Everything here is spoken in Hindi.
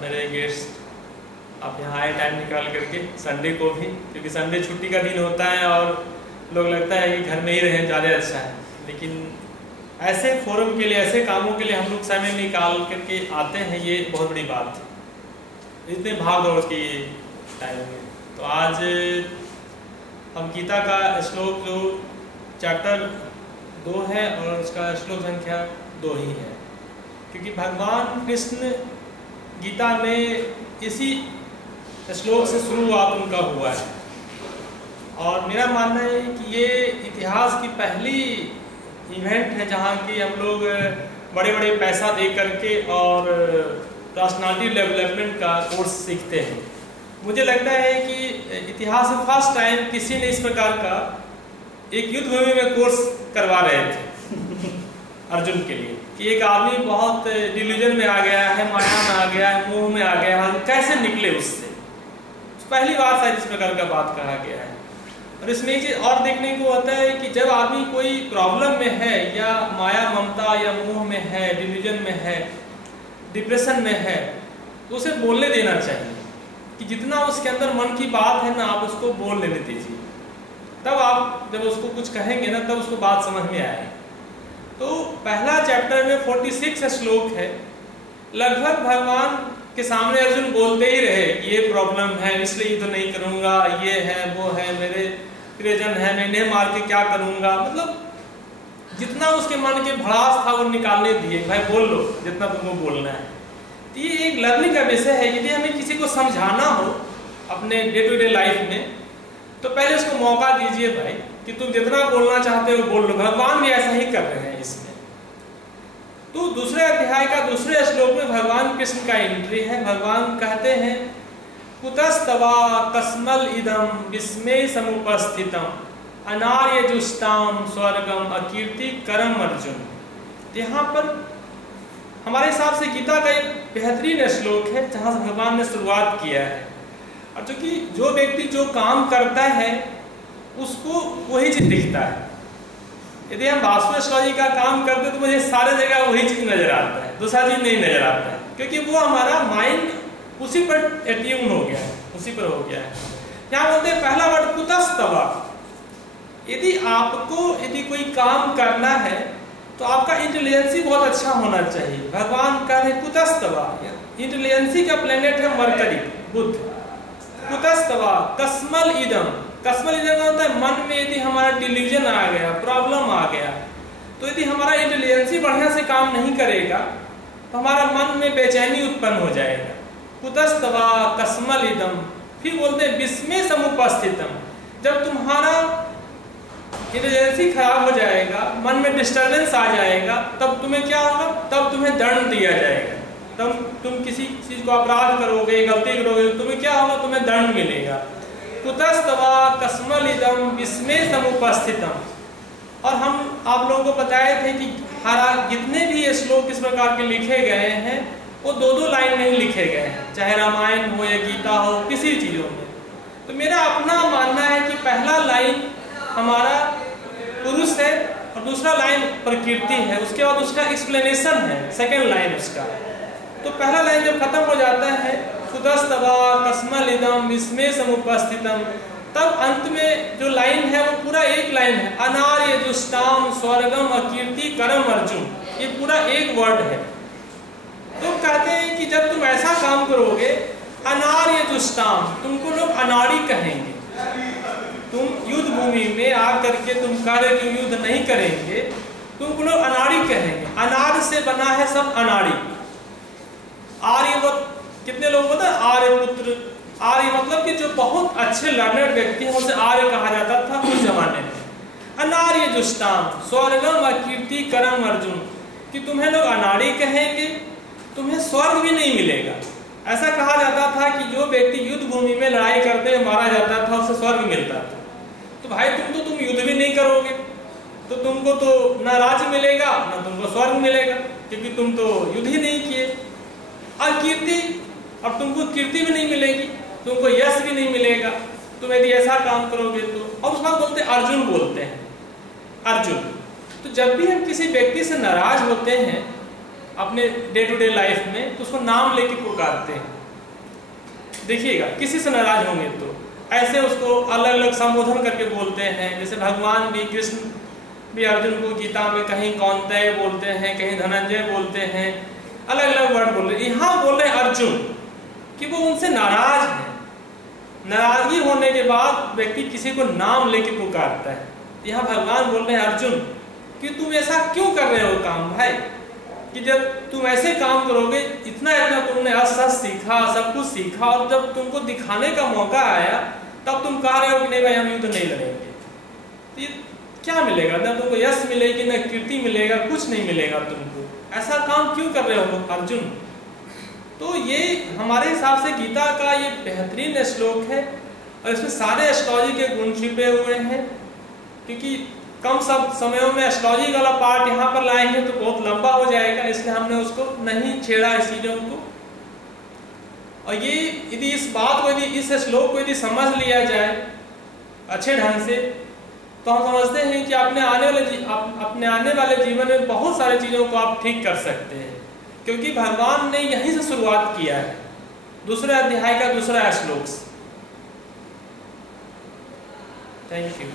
मेरे गेस्ट, आप यहाँ आए टाइम निकाल करके, संडे को भी, क्योंकि संडे छुट्टी का दिन होता है और लोग लगता है कि घर में ही रहें ज़्यादा अच्छा है, लेकिन ऐसे फोरम के लिए, ऐसे कामों के लिए हम लोग समय निकाल करके आते हैं, ये बहुत बड़ी बात है इतने भाग दौड़ के टाइम में। तो आज हम गीता का श्लोक जो चैप्टर 2 है और उसका श्लोक संख्या 2 ही है, क्योंकि भगवान कृष्ण गीता में इसी श्लोक से शुरुआत उनका हुआ है। और मेरा मानना है कि ये इतिहास की पहली इवेंट है जहाँ की हम लोग बड़े बड़े पैसा दे करके और पर्सनालिटी डेवलपमेंट का कोर्स सीखते हैं। मुझे लगता है कि इतिहास में फर्स्ट टाइम किसी ने इस प्रकार का एक युद्ध भूमि में कोर्स करवा रहे थे अर्जुन के लिए, कि एक आदमी बहुत डिल्यूजन में आ गया है, माया में आ गया है, मोह में आ गया है, कैसे निकले उससे। पहली बार शायद इस प्रकार का बात कहा गया है। और इसमें एक चीज और देखने को होता है कि जब आदमी कोई प्रॉब्लम में है या माया ममता या मोह में है, डिल्यूजन में है, डिप्रेशन में है, तो उसे बोलने देना चाहिए कि जितना उसके अंदर मन की बात है ना, आप उसको बोल लेने दीजिए। तब आप जब उसको कुछ कहेंगे ना, तब उसको बात समझ में आएगी। तो पहला चैप्टर में 46 श्लोक है, लगभग भगवान के सामने अर्जुन बोलते ही रहे, ये प्रॉब्लम है इसलिए युद्ध नहीं करूंगा, ये है वो है, मेरे प्रियजन है, मैं इन्हें मार के क्या करूंगा। मतलब जितना उसके मन के भड़ास था वो निकालने दिए, भाई बोल लो जितना तुमको बोलना है। तो ये एक लर्निंग का विषय है। यदि हमें किसी को समझाना हो अपने डे टू डे लाइफ में, तो पहले उसको मौका दीजिए भाई कि तुम जितना बोलना चाहते हो बोल लो। भगवान भी ऐसा ही कर रहे हैं इसमें। तो दूसरे अध्याय का दूसरे श्लोक में भगवान कृष्ण का एंट्री है। भगवान कहते हैं, कुतस्तवा तस्मल इदम विस्मय समुपस्थितम अनार्य जुष्टाम स्वर्गम अकीर्ति करम अर्जुन। यहाँ पर हमारे हिसाब से गीता का एक बेहतरीन श्लोक है जहाँ से भगवान ने शुरुआत किया है। और चूंकि जो व्यक्ति जो काम करता है उसको वही चीज दिखता है। यदि हम वास्तु एस्ट्रोलॉजी का काम करते हैं तो मुझे सारे जगह वही चीज नजर आता है, दूसरा चीज नहीं नजर आता है, क्योंकि वो हमारा माइंड उसी पर एट्यून हो गया है, उसी पर हो गया है। यहाँ बोलते हैं पहला वर्ड कुतस्तवा। यदि कोई काम करना है तो आपका इंटेलिजेंसी बहुत अच्छा होना चाहिए। भगवान कह रहे कुतस्तवा, इंटेलिजेंसी का प्लेनेट है मरकरी, बुध। कुतस्तवा कस्मल इदम, कस्मल इदम होता है मन में यदि हमारा डिल्यूजन आ गया, प्रॉब्लम आ गया, तो यदि हमारा इंटेलिजेंसी बढ़िया से काम नहीं करेगा तो हमारा मन में बेचैनी उत्पन्न हो जाएगा। कुतस्तवा कस्मल इदम। फिर बोलते हैं विस्मय समुपस्थितम। जब तुम्हारा इंटेलिजेंसी खराब हो जाएगा, मन में डिस्टर्बेंस आ जाएगा, तब तुम्हें क्या होगा? तब तुम्हें दंड दिया जाएगा। तब तुम किसी चीज को अपराध करोगे, गलती करोगे, तो तुम्हें क्या होगा? तुम्हें दंड मिलेगा। कुतस्तवा कस्मल इदम विस्मय समुपस्थितम। और हम आप लोगों को बताए थे कि जितने भी ये श्लोक इस प्रकार के लिखे गए हैं वो 2-2 लाइन में ही लिखे गए हैं, चाहे रामायण हो या गीता हो, किसी चीजों में। तो मेरा अपना मानना है कि पहला लाइन हमारा पुरुष है और दूसरा लाइन प्रकृति है, उसके बाद उसका एक्सप्लेनेशन है सेकेंड लाइन उसका। तो पहला लाइन जब खत्म हो जाता है कुतस्तवा कस्मल इदम विस्मय समुपस्थितम, तब अंत में जो लाइन है वो पूरा एक लाइन है, अनार्य जुष्टाम स्वर्गम अकीर्ति करम अर्जुन। ये पूरा एक वर्ड है। तो कहते हैं कि जब तुम ऐसा काम करोगे, अनार्य जुष्टाम, तुमको लोग अनाड़ी कहेंगे। तुम युद्ध भूमि में आकर के तुम कार्य की युद्ध नहीं करेंगे, तुमको लोग अनाड़ी कहेंगे। अनार्य से बना है सब अनाड़ी। आर्यवत, कितने लोग पता है? आर्यपुत्र, आर्य मतलब कि जो बहुत अच्छे लर्नर व्यक्ति हैं उसे आर्य कहा जाता था उस जमाने में। अनार्य जुष्टाम स्वर्गम अकीर्ति करम अर्जुन, कि तुम्हें लोग अनाड़ी कहेंगे, तुम्हें स्वर्ग भी नहीं मिलेगा। ऐसा कहा जाता था कि जो व्यक्ति युद्ध भूमि में लड़ाई करते हुए मारा जाता था उसे स्वर्ग मिलता था। तो भाई तुम युद्ध भी नहीं करोगे तो तुमको तो ना राज्य मिलेगा ना तुमको स्वर्ग मिलेगा, क्योंकि तुम तो युद्ध ही नहीं किए। अकीर्ति, अब तुमको कीर्ति भी नहीं मिलेगी, तुमको यश भी नहीं मिलेगा तुम यदि ऐसा काम करोगे तो। और उसके बाद बोलते अर्जुन, बोलते हैं अर्जुन। तो जब भी हम किसी व्यक्ति से नाराज होते हैं, अपने डे टू डे लाइफ में, तो उसको नाम लेके पुकारते हैं। देखिएगा, किसी से नाराज होंगे तो ऐसे उसको अलग अलग संबोधन करके बोलते हैं। जैसे भगवान भी, कृष्ण भी अर्जुन को गीता में कहीं कौन्तेय बोलते हैं, कहीं धनंजय बोलते हैं, अलग अलग वर्ड बोल रहे हैं। यहाँ बोल रहे हैं अर्जुन कि वो उनसे नाराज है। नाराजगी होने के बाद व्यक्ति किसी को नाम लेके पुकारता है। यहाँ भगवान बोल रहे हैं अर्जुन कि तुम ऐसा क्यों कर रहे हो काम भाई, कि जब तुम ऐसे काम करोगे, इतना इतना तुमने अस्त्र सीखा, सब कुछ सीखा, और जब तुमको दिखाने का मौका आया तब तुम कह रहे हो कि नहीं भाई हम यूं तो नहीं लड़ेंगे। तो ये क्या मिलेगा? न तुमको यश मिलेगी, न कीर्ति मिलेगा, कुछ नहीं मिलेगा तुमको। ऐसा काम क्यों कर रहे हो अर्जुन? तो ये हमारे हिसाब से गीता का ये बेहतरीन श्लोक है, और इसमें सारे एस्ट्रोलॉजी के गुण छिपे हुए हैं। क्योंकि कम सब समयों में एस्ट्रोलॉजी वाला पार्ट यहाँ पर लाएंगे तो बहुत लंबा हो जाएगा, इसलिए हमने उसको नहीं छेड़ा इस चीज़ों को। और ये यदि इस बात को, यदि इस श्लोक को यदि समझ लिया जाए अच्छे ढंग से, तो हम समझते हैं कि अपने आने वाले जीवन में बहुत सारी चीज़ों को आप ठीक कर सकते हैं। क्योंकि भगवान ने यहीं से शुरुआत किया है, दूसरे अध्याय का दूसरा श्लोक। Thank you.